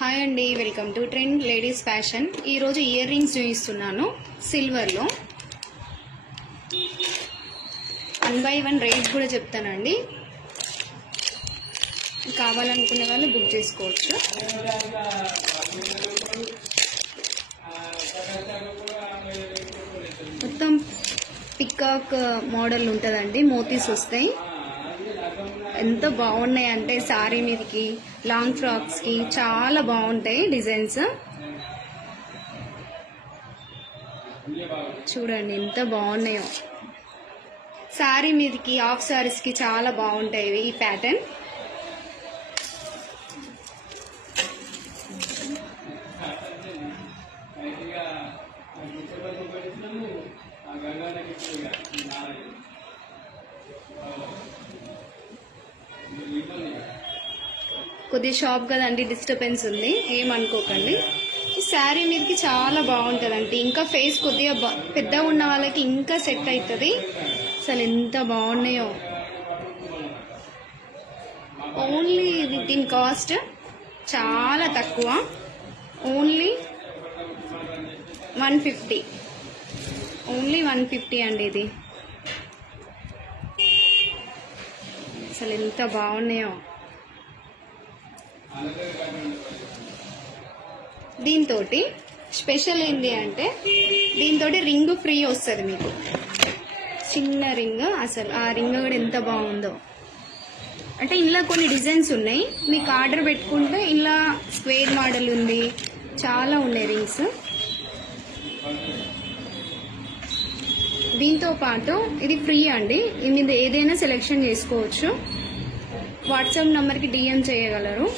Hi అండి, welcome to trend ladies fashion. ఈరోజు ear rings చూపిస్తున్నాను సిల్వర్లో. 1 by 1 రేట్ కూడా చెప్తానండి. కావాలనుకునే వాళ్ళు బుక్ చేసుకోవచ్చు. మొత్తం పికాక్ మోడల్ ఉంటుందండి, మోతీస్ వస్తాయి. ఎంత బాగున్నాయి అంటే శారీ మీదకి, లాంగ్ ఫ్రాక్స్కి చాలా బాగుంటాయి డిజైన్స్. చూడండి ఎంత బాగున్నాయో. శారీ మీదకి, హాఫ్ శారీస్కి చాలా బాగుంటాయి ఈ ప్యాటర్న్. కొద్దిగా షాప్ కదండి, డిస్టర్బెన్స్ ఉంది, ఏమనుకోకండి. ఈ శారీ మీదకి చాలా బాగుంటుందండి. ఇంకా ఫేస్ కొద్దిగా పెద్దగా ఉన్న వాళ్ళకి ఇంకా సెట్ అవుతుంది. అసలు ఎంత బాగున్నాయో. ఓన్లీ దీని కాస్ట్ చాలా తక్కువ, ఓన్లీ 150. ఓన్లీ 150 అండి. ఇది అసలు ఎంత బాగున్నాయో. దీంతో స్పెషల్ ఏంటి అంటే, దీంతో రింగ్ ఫ్రీ వస్తుంది మీకు, చిన్న రింగ్. అసలు ఆ రింగ్ కూడా ఎంత బాగుందో. అంటే ఇలా కొన్ని డిజైన్స్ ఉన్నాయి, మీకు ఆర్డర్ పెట్టుకుంటే ఇలా స్క్వేర్ మోడల్ ఉంది, చాలా ఉన్నాయి రింగ్స్. దీంతో పాటు ఇది ఫ్రీ అండి, ఇది ఏదైనా సెలెక్షన్ చేసుకోవచ్చు. వాట్సాప్ నెంబర్కి డిఎం చేయగలరు.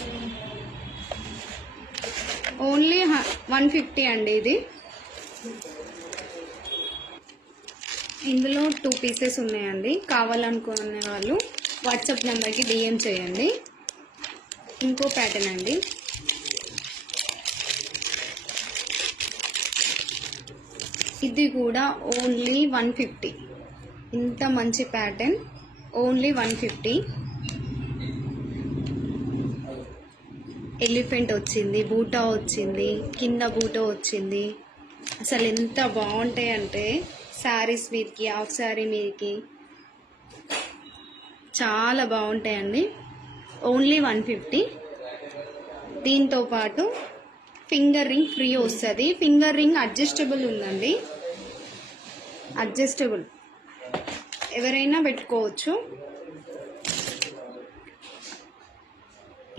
ఓన్లీ 150 అండి. ఇది ఇందులో 2 పీసెస్ ఉన్నాయండి. కావాలనుకునే వాళ్ళు వాట్సాప్ నెంబర్కి డిఎం చేయండి. ఇంకో ప్యాటర్న్ అండి. ఇది కూడా ఓన్లీ 150. ఇంత మంచి ప్యాటర్న్ ఓన్లీ 150. ఎలిఫెంట్ వచ్చింది, బూటా వచ్చింది, కింద బూటా వచ్చింది. అసలు ఎంత బాగుంటాయి అంటే శారీస్ మీదకి, హాఫ్ శారీ మీదకి చాలా బాగుంటాయండి. ఓన్లీ 150. దీంతో పాటు ఫింగర్ రింగ్ ఫ్రీ వస్తుంది. ఫింగర్ రింగ్ అడ్జస్టబుల్ ఉందండి, అడ్జస్టబుల్, ఎవరైనా పెట్టుకోవచ్చు.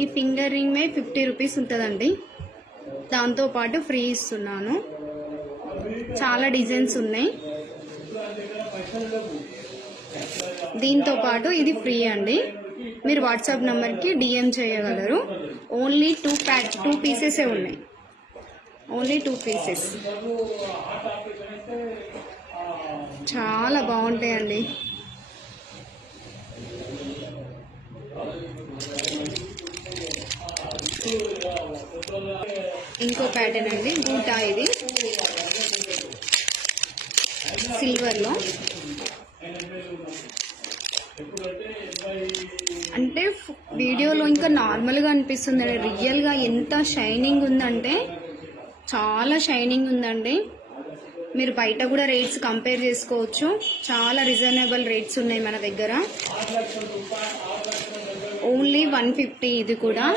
ఈ ఫింగర్ రింగ్ మే 50 రూపీస్ ఉంటుందండి. దాంతోపాటు ఫ్రీ ఇస్తున్నాను. చాలా డిజైన్స్ ఉన్నాయి. దీంతో పాటు ఇది ఫ్రీ అండి. మీరు వాట్సాప్ నెంబర్కి డిఎం చేయగలరు. ఓన్లీ 2 పీసెసే ఉన్నాయి, ఓన్లీ 2 పీసెస్. చాలా బాగుంటాయండి. ఇంకో ప్యాటర్న్ అండి, బూటా. ఇది సిల్వర్లో. అంటే వీడియోలో ఇంకా నార్మల్గా అనిపిస్తుంది, రియల్గా ఎంత షైనింగ్ ఉందంటే చాలా షైనింగ్ ఉందండి. మీరు బయట కూడా రేట్స్ కంపేర్ చేసుకోవచ్చు. చాలా రీజనబుల్ రేట్స్ ఉన్నాయి మన దగ్గర. ఓన్లీ 150 ఇది కూడా.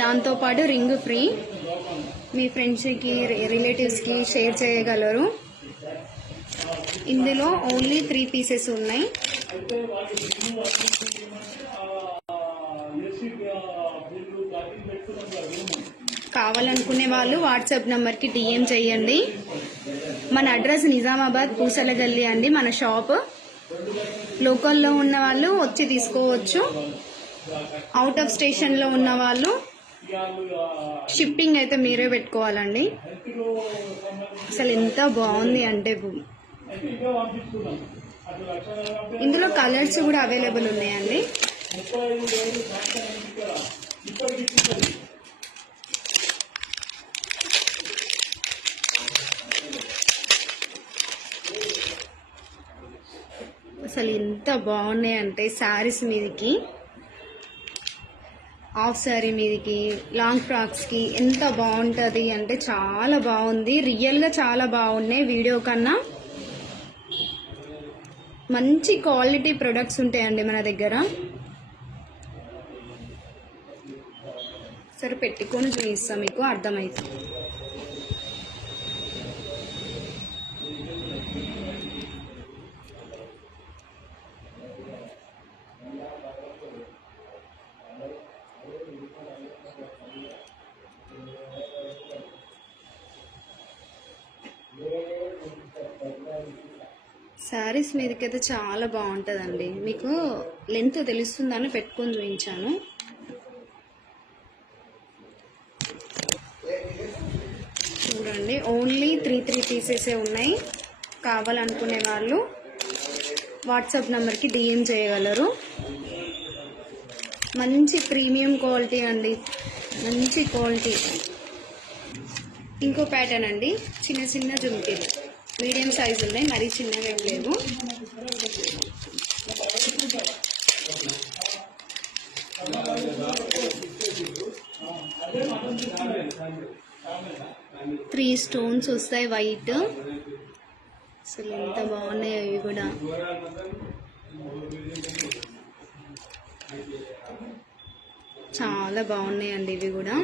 దాంతోపాటు రింగ్ ఫ్రీ. మీ ఫ్రెండ్స్కి, రిలేటివ్స్కి షేర్ చేయగలరు. ఇందులో ఓన్లీ 3 పీసెస్ ఉన్నాయి. కావాలనుకునే వాళ్ళు వాట్సాప్ నెంబర్కి డిఎం చేయండి. మన అడ్రస్ నిజామాబాద్ పూసల గల్లీ అండి, మన షాప్. లోకల్లో ఉన్న వాళ్ళు వచ్చి తీసుకోవచ్చు. అవుట్ ఆఫ్ స్టేషన్లో ఉన్న వాళ్ళు షిప్పింగ్ అయితే మీరే పెట్టుకోవాలండి. అసలు ఎంత బాగుంది అంటే, ఇందులో కలర్స్ కూడా అవైలబుల్ ఉన్నాయండి. అసలు ఎంత బాగున్నాయి అంటే శారీస్ మీదకి, హాఫ్ సారీ మీదకి, లాంగ్ ఫ్రాక్స్కి ఎంత బాగుంటుంది అంటే చాలా బాగుంది. రియల్గా చాలా బాగున్నాయి వీడియో కన్నా. మంచి క్వాలిటీ ప్రొడక్ట్స్ ఉంటాయండి మన దగ్గర. సరే పెట్టుకొని చూపిస్తాం, మీకు అర్థమవుతుంది. శారీస్ మీదకైతే చాలా బాగుంటుందండి. మీకు లెంత్ తెలుస్తుందని పెట్టుకొని చూపించాను. చూడండి, ఓన్లీ త్రీ పీసెసే ఉన్నాయి. కావాలనుకునే వాళ్ళు వాట్సాప్ నెంబర్కి డిఎం చేయగలరు. మంచి ప్రీమియం క్వాలిటీ అండి, మంచి క్వాలిటీ. ఇంకో ప్యాటర్న్ అండి, చిన్న చిన్న జుంకీలు మీడియం సైజు ఉన్నాయి, మరీ చిన్నగా ఏం లేవు. త్రీ స్టోన్స్ వస్తాయి వైట్. అసలు ఎంత బాగున్నాయి అవి కూడా. చాలా బాగున్నాయండి ఇవి కూడా.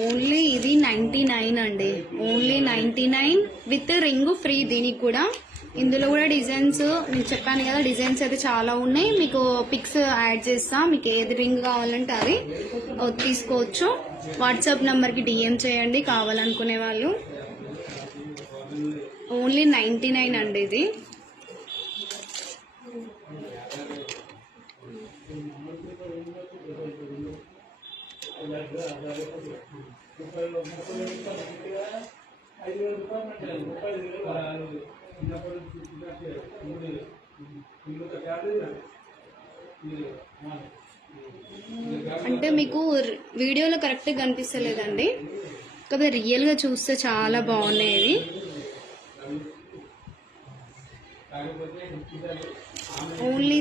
ఓన్లీ ఇది 99 అండి, ఓన్లీ 99 విత్ రింగ్ ఫ్రీ దీనికి కూడా. ఇందులో కూడా డిజైన్స్ నేను చెప్పాను కదా, డిజైన్స్ అయితే చాలా ఉన్నాయి. మీకు పిక్స్ యాడ్ చేస్తా, మీకు ఏది రింగ్ కావాలంటే అది తీసుకోవచ్చు. వాట్సాప్ నెంబర్కి డిఎం చేయండి కావాలనుకునే వాళ్ళు. ఓన్లీ 99 అండి ఇది. అంటే మీకు వీడియోలో కరెక్ట్గా కనిపిస్తలేదండి, కాకపోతే రియల్గా చూస్తే చాలా బాగున్నాయి ఇవి. ఓన్లీ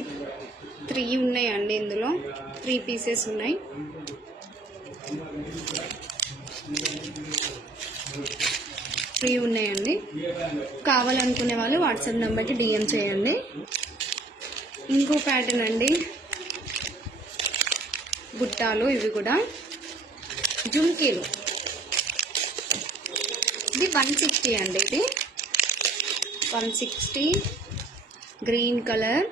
3 ఉన్నాయండి, ఇందులో 3 పీసెస్ ఉన్నాయి. ఫ్రీ ఉన్నాయండి. కావాలనుకునే వాళ్ళు వాట్సాప్ నెంబర్కి డిఎం చేయండి. ఇంకో ప్యాటర్న్ అండి, బుట్టాలు ఇవి కూడా జుంకీలు. ఇది 160 అండి, ఇది 160 గ్రీన్ కలర్.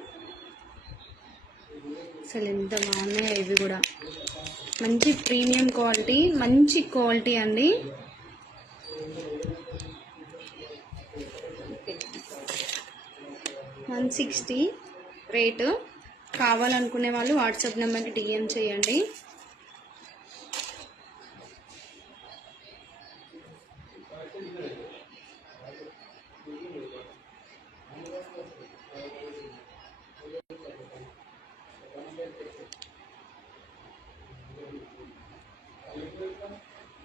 అసలు ఎంత బాగున్నాయి ఇవి కూడా. మంచి ప్రీమియం క్వాలిటీ, మంచి క్వాలిటీ అండి. $160 రేటు. కావాలనుకునే వాళ్ళు వాట్సాప్ నెంబర్కి డిఎం చేయండి.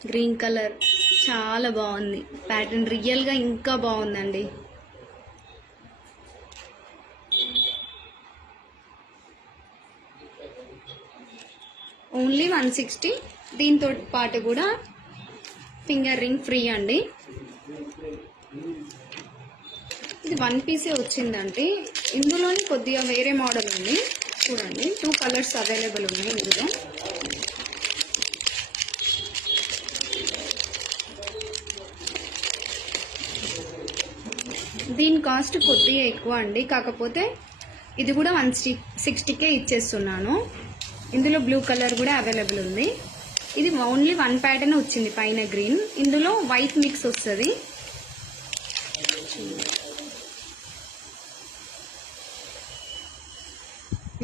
గ్రీన్ కలర్ చాలా బాగుంది ప్యాటర్న్, రియల్గా ఇంకా బాగుందండి. ఓన్లీ 160. దీంతో పాటు కూడా ఫింగర్ రింగ్ ఫ్రీ అండి. ఇది 1 పీసే వచ్చిందండి. ఇందులోని కొద్దిగా వేరే మోడల్ ఉంది చూడండి. 2 కలర్స్ అవైలబుల్ ఉన్నాయి ఇందులో. దీని కాస్ట్ కొద్దిగా ఎక్కువ అండి, కాకపోతే ఇది కూడా 160కే ఇచ్చేస్తున్నాను. ఇందులో బ్లూ కలర్ కూడా అవైలబుల్ ఉంది. ఇది ఓన్లీ 1 ప్యాటర్న్ వచ్చింది పైన గ్రీన్, ఇందులో వైట్ మిక్స్ వస్తుంది.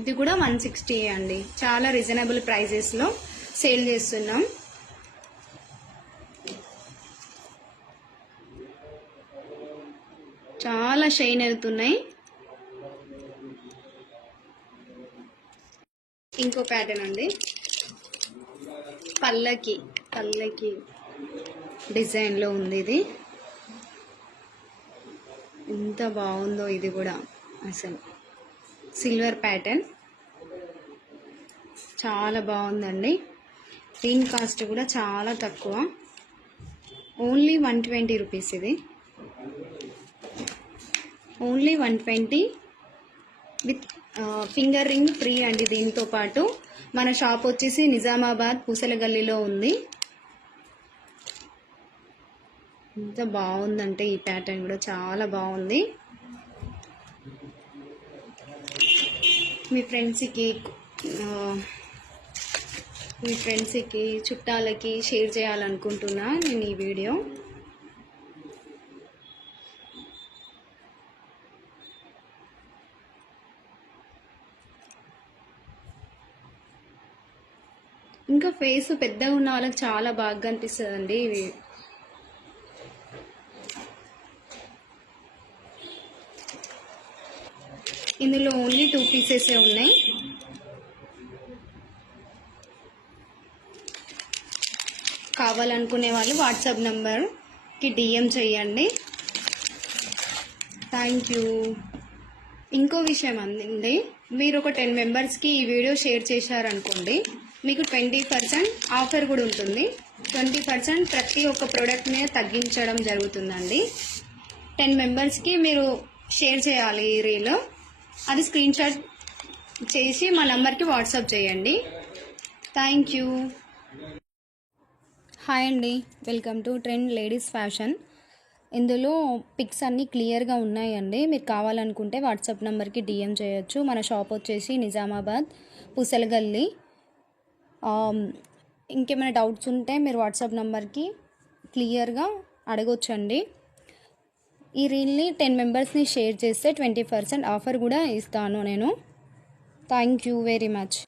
ఇది కూడా 160 అండి, చాలా రీజనబుల్ ప్రైజెస్లో సేల్ చేస్తున్నాం. చాలా షైన్ అవుతున్నాయి. ఇంకో ప్యాటర్న్ అండి, పల్లకి డిజైన్లో ఉంది. ఇది ఎంత బాగుందో ఇది కూడా. అసలు సిల్వర్ ప్యాటర్న్ చాలా బాగుందండి. దీని కాస్ట్ కూడా చాలా తక్కువ, ఓన్లీ 120 రూపీస్. ఇది only 120 with finger ring free అండి. దీంతో పాటు మన షాప్ వచ్చేసి నిజామాబాద్ పూసల గల్లీలో ఉంది. ఎంత బాగుందంటే ఈ ప్యాటర్న్ కూడా చాలా బాగుంది. మీ ఫ్రెండ్స్కి చుట్టాలకి షేర్ చేయాలనుకుంటున్నా నేను ఈ వీడియో. ఇంకా ఫేస్ పెద్దగా ఉన్న వాళ్ళకి చాలా బాగా అనిపిస్తుందండి ఇవి. ఇందులో ఓన్లీ 2 పీసెసే ఉన్నాయి. కావాలనుకునే వాళ్ళు వాట్సాప్ నెంబర్కి డిఎం చేయండి. Thank you. ఇంకో విషయం అండి, మీరు ఒక 10 మెంబర్స్కి ఈ వీడియో షేర్ చేశారనుకోండి, మీకు 20% ఆఫర్ కూడా ఉంటుంది. 20% ప్రతి ఒక్క ప్రోడక్ట్ మీద తగ్గించడం జరుగుతుందండి. 10 మెంబర్స్కి మీరు షేర్ చేయాలి ఈ రీల్. అది స్క్రీన్ షాట్ చేసి మా నంబర్కి వాట్సాప్ చేయండి. Thank you. హాయ్ అండి, welcome to trend ladies fashion. ఇందులో పిక్స్ అన్నీ క్లియర్గా ఉన్నాయండి. మీరు కావాలనుకుంటే వాట్సాప్ నెంబర్కి డిఎం చేయొచ్చు. మన షాప్ వచ్చేసి నిజామాబాద్ పూసలగల్లి. ఇంకేమైనా డౌట్స్ ఉంటే మీరు వాట్సాప్ నెంబర్కి క్లియర్గా అడగొచ్చండి. ఈ రీల్ని 10 మెంబర్స్ని షేర్ చేస్తే 20% ఆఫర్ కూడా ఇస్తాను నేను. Thank you very much.